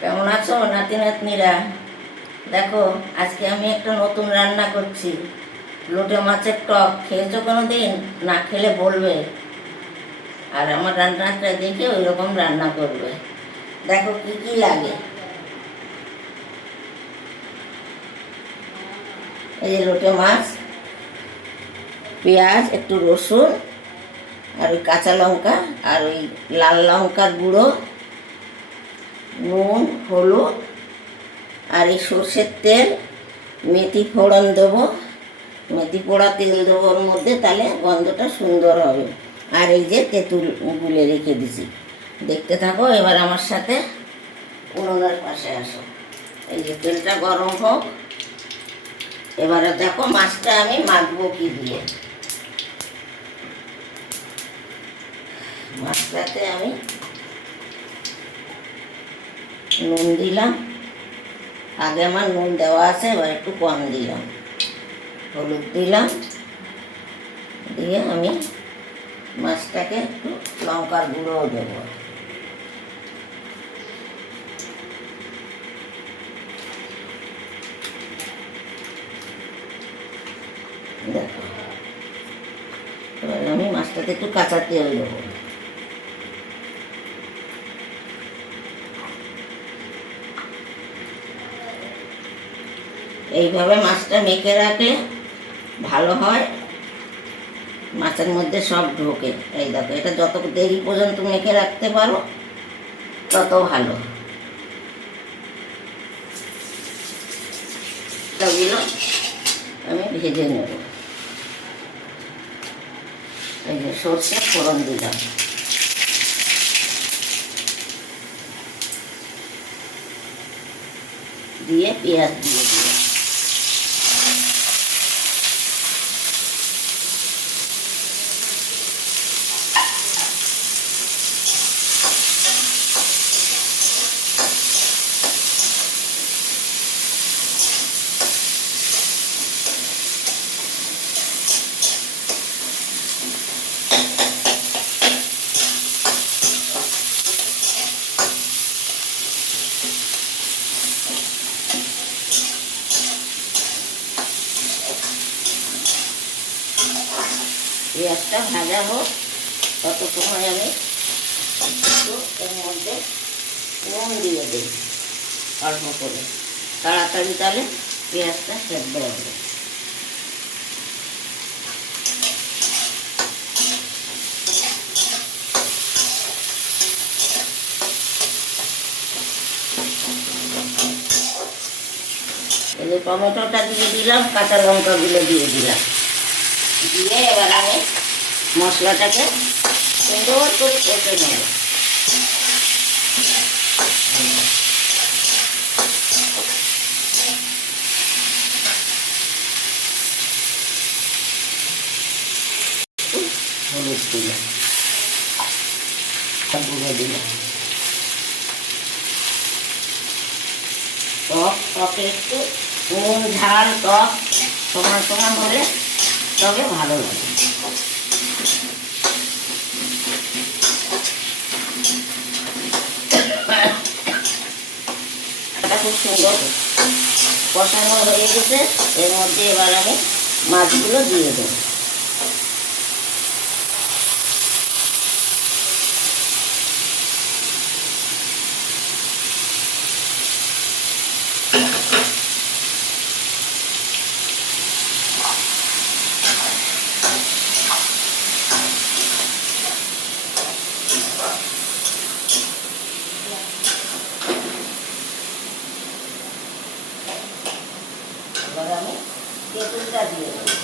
কেমন আছো নাতি নাতনিরা? দেখো, আজকে আমি একটা নতুন রান্না করছি। লোটে মাছের টক খেয়েছো কোনো দিন? না খেলে বলবে। আর আমার রান্নাটা দেখে ওই রকম রান্না করবে। দেখো কি কি লাগে। এই যে লোটে মাছ, পেঁয়াজ, একটু রসুন, আর ওই কাঁচা লঙ্কা, আর ওই লাল লঙ্কার গুঁড়ো, নুন, হলুদ, আর এই সর্ষের তেল, মেথি ফোড়ন দেবো। মেথি পোড়া তেল দেবো ওর মধ্যে, তাহলে গন্ধটা সুন্দর হবে। আর এই যে তেঁতুল গুলে রেখে দিছি। দেখতে থাকো, এবার আমার সাথে উনুনের পাশে আসো। এই যে তেলটা গরম হোক। এবারে দেখো মাছটা আমি মাখবো কি দিয়ে। মাছটাতে আমি নুন দিলাম। আগে আমার নুন দেওয়া আছে, এবার একটু কম দিলাম। হলুদ দিলাম, দিয়ে আমি মাছটাকে একটু লঙ্কার গুঁড়োও দেবো। দেখো, এবার আমি মাছটাতে একটু কাঁচা তেল দেবো। এইভাবে মাছটা মেখে রাখলে ভালো হয়, মাছের মধ্যে সব ঢোকে। এই দেখো, এটা যত দেরি পর্যন্ত মেখে রাখতে পারো তত ভালো। এগুলো আমি ভেজে নেব। এই যে সর্ষে ফোড়ন দিলাম, দিয়ে পেঁয়াজ দিয়ে দিলাম। পেঁয়াজটা ভাজা হোক, তত সময় আমি একটু এর মধ্যে নুন দিয়ে দিই অল্প করে, তাড়াতাড়ি, তাহলে পেঁয়াজটা সেদ্ধ হবে। এই যে টমেটোটা দিয়ে দিলাম, কাঁচা লঙ্কাগুলো দিয়ে দিলাম, দিয়ে এবার আমি মশলাটাকে সুন্দর করে কষে নেব। হলুদ দিলাম, গুঁড়ো দিলাম। টকে একটু নুন ঝাল টক সমান সমান হলে তবে ভালো লাগে। খুব সুন্দর কষানো হয়ে গেছে। এর মধ্যে এবার আমি মাছগুলো দিয়ে দেবো। এবার আমি তেঁতুলটা দিয়ে দেবো।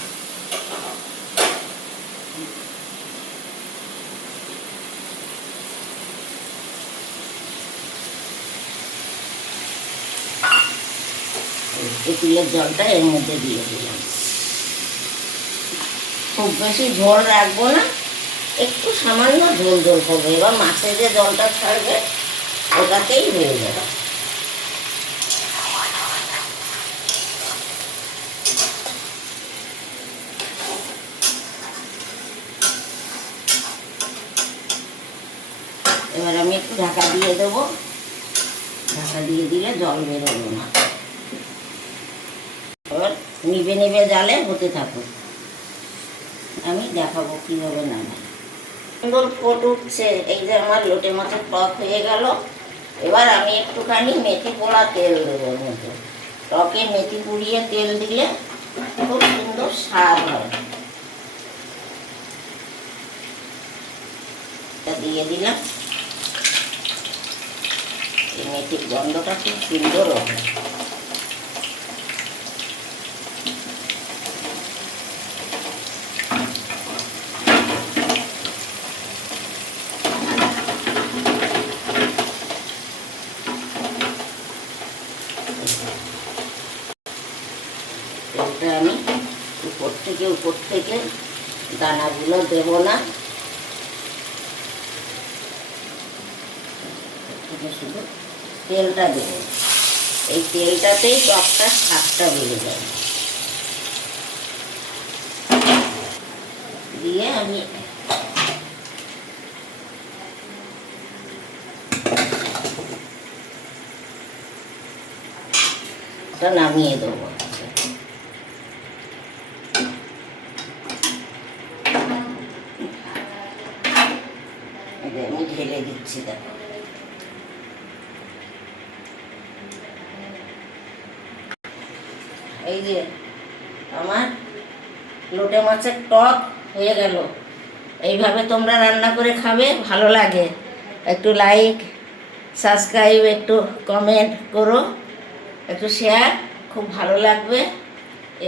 তেঁতুলের জলটা এর মধ্যে দিয়ে দিলাম। খুব বেশি ঝোল রাখবো না, একটু সামান্য ঝোল ঝোল করবো। এবার মাছে যে জলটা ছাড়বে ওটাতেই হয়ে যাবে। এবার আমি একটু ঢাকা দিয়ে দেবো। ঢাকা দিয়ে দিলে জল বেরোলো না। এবার নিভে নিভে জালে হতে থাকুক, আমি দেখাবো কীভাবে নামাই। সুন্দর ফোট উঠছে। এই যে আমার লোটে মাছের টক হয়ে গেল। এবার আমি একটুখানি মেথি পোড়া তেল দেবো মতো। টকে মেথি পুড়িয়ে তেল দিলে খুব সুন্দর স্বাদ হয়। দিয়ে দিলাম, এই মেথির গন্ধটা খুব সুন্দর হবে। তেলটা আমি উপর থেকে দানাগুলো দেব না, শুধু তেলটা দেব। এই তেলটাতেই টকটা স্বাদটা বেড়ে যায়। দিয়ে আমি নামিয়ে দেবো। আমি ঢেলে দিচ্ছি, দেখো। এই যে আমার লোটে মাছের টক হয়ে গেল। এইভাবে তোমরা রান্না করে খাবে, ভালো লাগে। একটু লাইক, সাবস্ক্রাইব, একটু কমেন্ট করো, একটু শেয়ার, খুব ভালো লাগবে।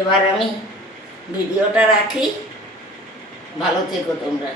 এবার আমি ভিডিওটা রাখি, ভালো থেকো তোমরা।